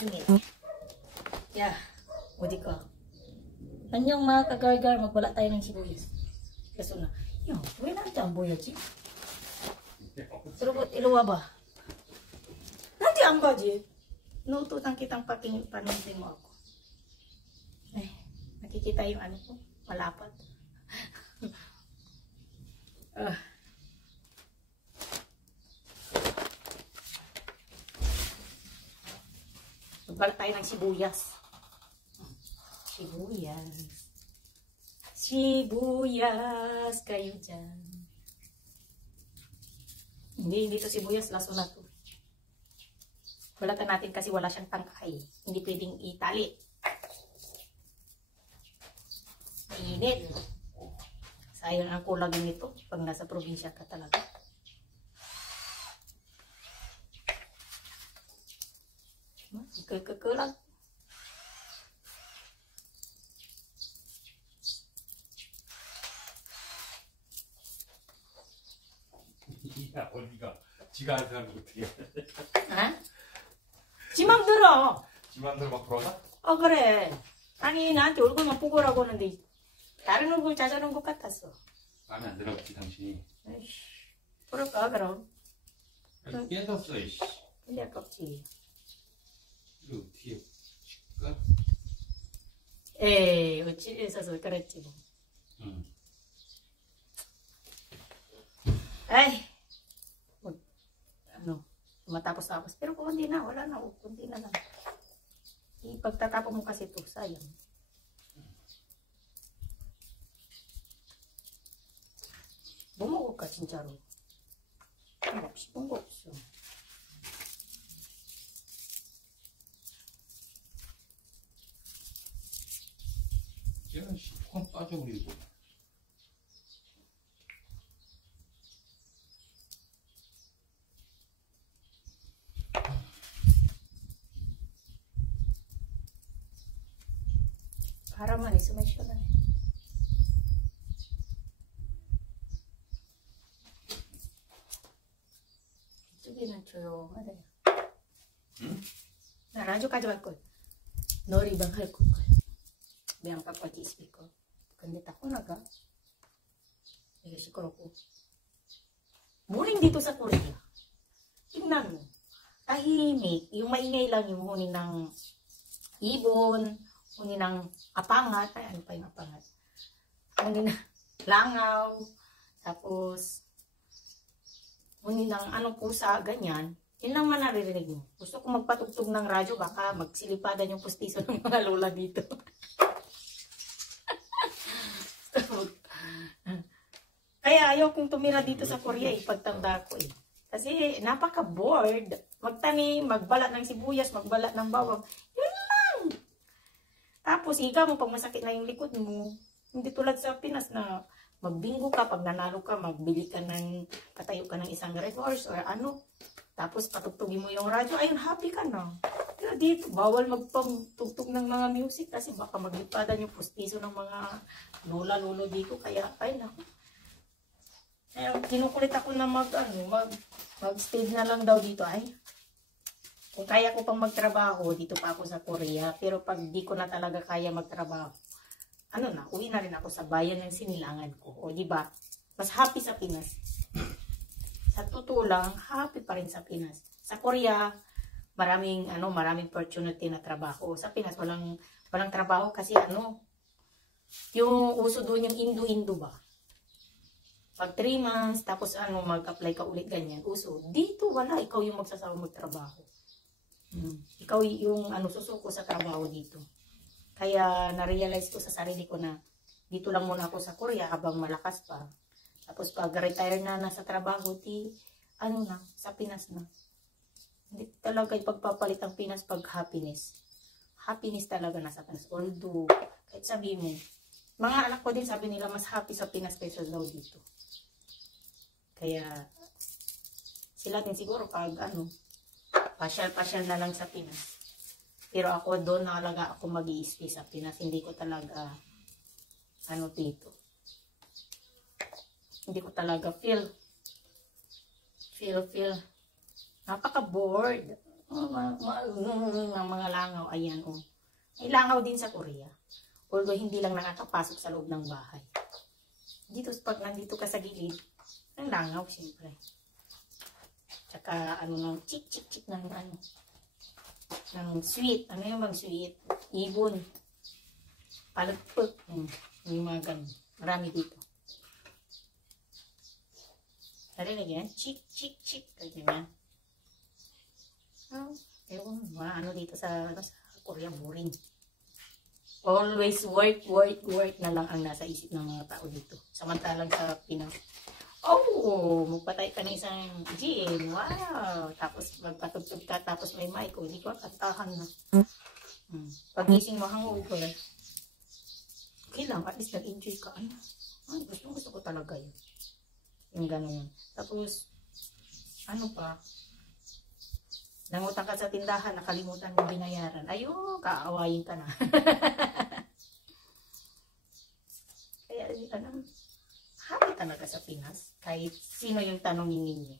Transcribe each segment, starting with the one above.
Ingit. Yeah. O di ko. Anyong mga kagargar, magbala tayo ng sibuyas. Kaso na. Yung, huwag na ang boya, Chi. Pero iluwa ba? Nanti ang ba, Chi? Nututan kitang panuntin mo ako. Eh, nakikita yung ano ko. Malapat. Magbala tayo ng sibuyas. Sibuyas. Sibuyas kayo dyan. Hindi to sibuyas. Laso na to. Balatan natin kasi wala siyang tangkay. Hindi pwedeng itali. Mainit. Sayang ang kulang nito pag nasa probinsya ka talaga. Kulang. 야, 어디가? 지가 할 생각을 어떻게 해? 아? 지맘 들어. 지 맘대로 막 돌아가? 그래. 아니 나한테 얼굴만 보고라고 하는데 다른 얼굴 찾아놓은 것 같았어. 마음에 안 들어갔지 당신이. 에이씨, 그럴까 그럼. 아니, 깨졌어 이씨. 근데 아깝지. 이거 어떻게 줄까? 에이 어찌 있어서 그랬지 뭐. 응. Ay, ano, matapos-tapos. Pero kung hindi na, wala na. Kunti na lang. Ipagtatapon mo kasi ito, sayang. Bumukog ka, sincharo. Bumukog siya. 얘는 씨, 콩 빠져버리고. Paraman, isumasyo na. Sige, 조용하다. 응? 나 라디오 가져갈 걸. 놀이방 할 걸. Bilang papaji speaker. Kundi tako naga. Hindi siguro ko. Muling dito sa Korea. Tingnan mo. Tahimik. Yung maingay lang yung huni ng ibon. Huni ng apangat. Ay, ano pa yung apangat? Huni ng langaw. Tapos, huni ng anong pusa, ganyan. Yun lang man naririnig mo. Gusto ko magpatugtog ng radyo, baka magsilipadan yung pustiso ng mga lola dito. Kaya ayaw kong tumira dito sa Korea pagtanda ko Kasi napaka-bored. Magtanim, magbalat ng sibuyas, magbalat ng bawang. Yun lang. Tapos higa mo pag masakit na yung likod mo. Hindi tulad sa Pinas na magbingo ka, pag nanalo ka, magbili ka ng, katayo ka ng isang red horse or ano. Tapos patugtugin mo yung radyo, ayun, happy ka na. Pero dito, bawal magpagtugtog ng mga music kasi baka maglipadan yung pustiso ng mga lola-lolo dito. Kaya, ay naku. Kaya kinukulit ako na mag-stay na lang daw dito. Ay, kung kaya ko pang magtrabaho, dito pa ako sa Korea. Pero pag di ko na talaga kaya magtrabaho, ano na, uwi na rin ako sa bayan ng sinilangan ko. O diba, mas happy sa Pinas. Sa totoo lang, happy pa rin sa Pinas. Sa Korea, maraming opportunity na trabaho. Sa Pinas, walang trabaho kasi yung uso doon yung Indo-Indo ba? Pag 3 months, tapos mag-apply ka ulit ganyan, uso. Dito wala, ikaw yung magsasawa magtrabaho. Ikaw yung susuko sa trabaho dito. Kaya na-realize ko sa sarili ko na dito lang muna ako sa Korea habang malakas pa. Tapos pag retire na nasa trabaho, sa Pinas na. Hindi talaga ipagpapalit ang Pinas pag happiness. Happiness talaga nasa Pinas. Although, kahit sabi mo, mga anak ko din sabi nila mas happy sa Pinas kaysa daw dito. Kaya, sila din siguro pag pasyal-pasyal na lang sa Pinas. Pero ako doon nakalaga ako mag-i-stay sa Pinas. Hindi ko talaga, dito. Hindi ko talaga feel. Napaka-bored. Mga langaw, ayan oh. May langaw din sa Korea. Although hindi lang nakakapasok sa loob ng bahay. Dito, pag nandito ka sa gilid, ang langaw siyempre. Tsaka ano ng chik ng ano. Ng sweet. Ano yung mag sweet? Ibon. Palagpag. Yung mga ganun. Marami dito. Narinig yan? Chik. Ganyan. Ewan, mga ano dito sa Korea, boring. Always work na lang ang nasa isip ng mga tao dito. Samantalang sa Pinas, magpatay ka ng isang gin. Wow! Tapos magpatugtog ka, tapos may mic. Hindi ko kantahan na. Pagising mo hangover, okay lang, at least nag-enjoy ka. Gusto ko talaga yun. Yung gano'n. Tapos, ano pa? Nangutang ka sa tindahan, nakalimutan mo binayaran. Ayun, kaawayin ka na. Kaya, happy talaga sa Pinas. Kahit sino yung tanongin ninyo.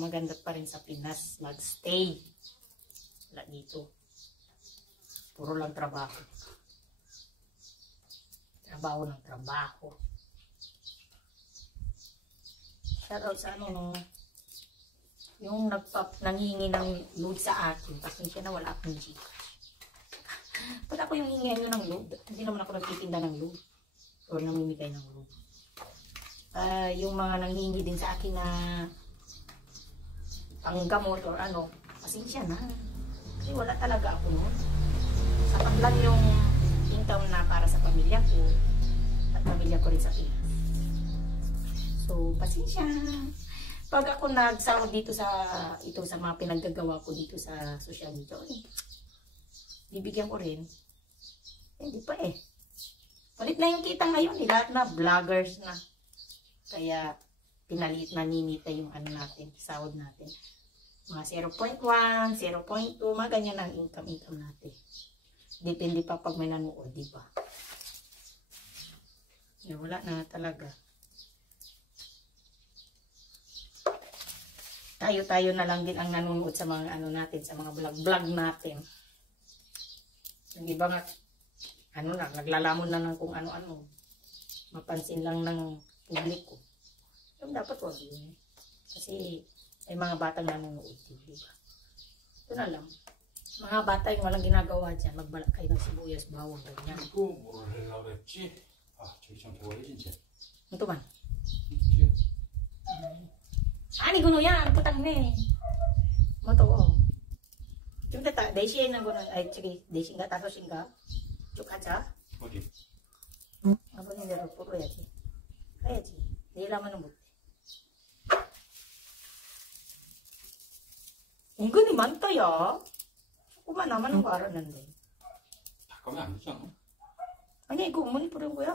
Maganda pa rin sa Pinas. Mag-stay. Wala dito. Puro lang trabaho. Trabaho ng trabaho. Shoutout sa yung nanghihingi ng load sa akin. Pasensya na wala akong Gcash. Pag ako yung hingihan nyo ng load, hindi naman ako nagtitinda ng load. Or namimigay ng load. Yung mga nanghihingi din sa akin na panggamot or ano, pasensya na. Kasi wala talaga ako noon. Sapat lang yung income na para sa pamilya ko. At pamilya ko rin sa Pinas. So, pasensya. Pag ako nagsahod dito sa mga pinaggagawa ko dito sa social media, bibigyan ko rin. Hindi pa eh. Palit na yung kita ngayon, lahat na vloggers na. Kaya pinaliit na ninita yung ano natin, sahod natin. Mga 0.1, 0.2, mga ganyan ang income natin. Depende pa pag may nanood, di ba? Wala na talaga. Tayo na lang din ang nanonood sa mga ano natin, sa mga vlog natin. Yung iba nga, naglalamon na ng kung ano-ano. Mapansin lang ng publiko. Yung dapat wag yun. Kasi may mga batang nanonood, di ba? Ito na lang. Mga bata yung walang ginagawa dyan, magbalak kayo ng sibuyas, bawang, ganyan. 이거 뭘 하려고 그랬지? 저기 좀 보여야지 이제. Ito man. 있지? Ani guno yan, putang ne. Moto ko. Cuma tak desi na guno ay sige, desi enggak taso singga. Cuk aja. 어디? Apa ni dari puro ya sih. Kaya sih. Di laman nembut. Igo ni manto ya. Kuma naman ng waro nandun. 잠깐만 안 되잖아. Anya igo mo ni puro ko ya.